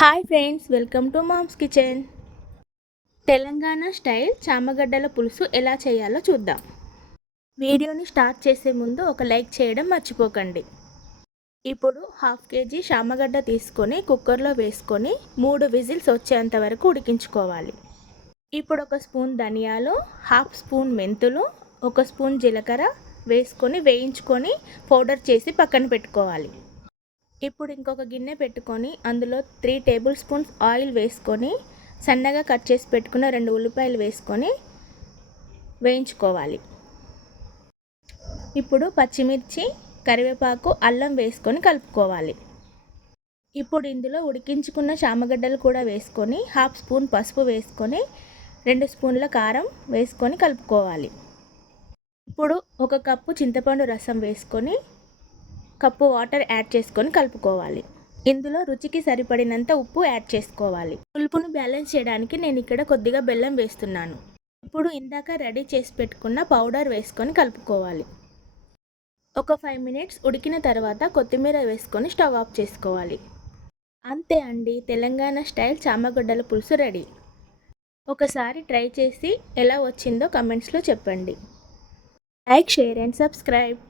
Hi friends, welcome to mom's kitchen. Telangana style చామగడ్డల పులుసు ఎలా చేయాలో చూద్దాం. వీడియోని స్టార్ట్ చేసే ముందు ఒక లైక్ చేయడం మర్చిపోకండి. ఇప్పుడు 1/2 కేజీ చామగడ్డ తీసుకొని కుక్కర్లో వేసుకొని 3 విజిల్స్ వచ్చేంత వరకు ఉడికించుకోవాలి. ఇప్పుడు 1 స్పూన్ ధనియాలు, 1/2 స్పూన్ మెంతులు, 1 స్పూన్ జీలకర్ర వేసుకొని వేయించుకొని పౌడర్ చేసి పక్కన పెట్టుకోవాలి. ఇప్పుడు ఇంకొక గిన్నె పెట్టుకొని అందులో 3 టేబుల్ స్పూన్స్ ఆయిల్ వేసుకొని సన్నగా కట్ చేసి పెట్టుకున్న 2 ఉల్లిపాయలు వేసుకొని వేయించుకోవాలి. ఇప్పుడు పచ్చిమిర్చి, కరివేపాకు, అల్లం వేసుకొని కలుపుకోవాలి. ఇప్పుడు ఇందులో ఉడికించుకున్న చామగడ్డలు కూడా వేసుకొని 1/2 స్పూన్ పసుపు వేసుకొని 2 స్పూన్ల కారం వేసుకొని కలుపుకోవాలి. ఇప్పుడు 1 కప్పు చింతపండు రసం వేసుకొని కప్పు వాటర్ యాడ్ చేసుకొని కలుపుకోవాలి. ఇందులో రుచికి సరిపడినంత ఉప్పు యాడ్ చేసుకోవాలి. పులుపును బ్యాలెన్స్ చేయడానికి నేను ఇక్కడ కొద్దిగా బెల్లం వేస్తున్నాను. ఇప్పుడు ఇందాక రెడీ చేసి పెట్టుకున్న పౌడర్ వేసుకొని కలుపుకోవాలి. ఒక 5 మినిట్స్ ఉడికిన తర్వాత కొత్తిమీర వేసుకొని స్టవ్ ఆఫ్ చేసుకోవాలి. అంతే అండి, తెలంగాణ స్టైల్ చామగడ్డల పులుసు రెడీ. ఒకసారి ట్రై చేసి ఎలా వచ్చిందో కమెంట్స్లో చెప్పండి. Like, share and subscribe.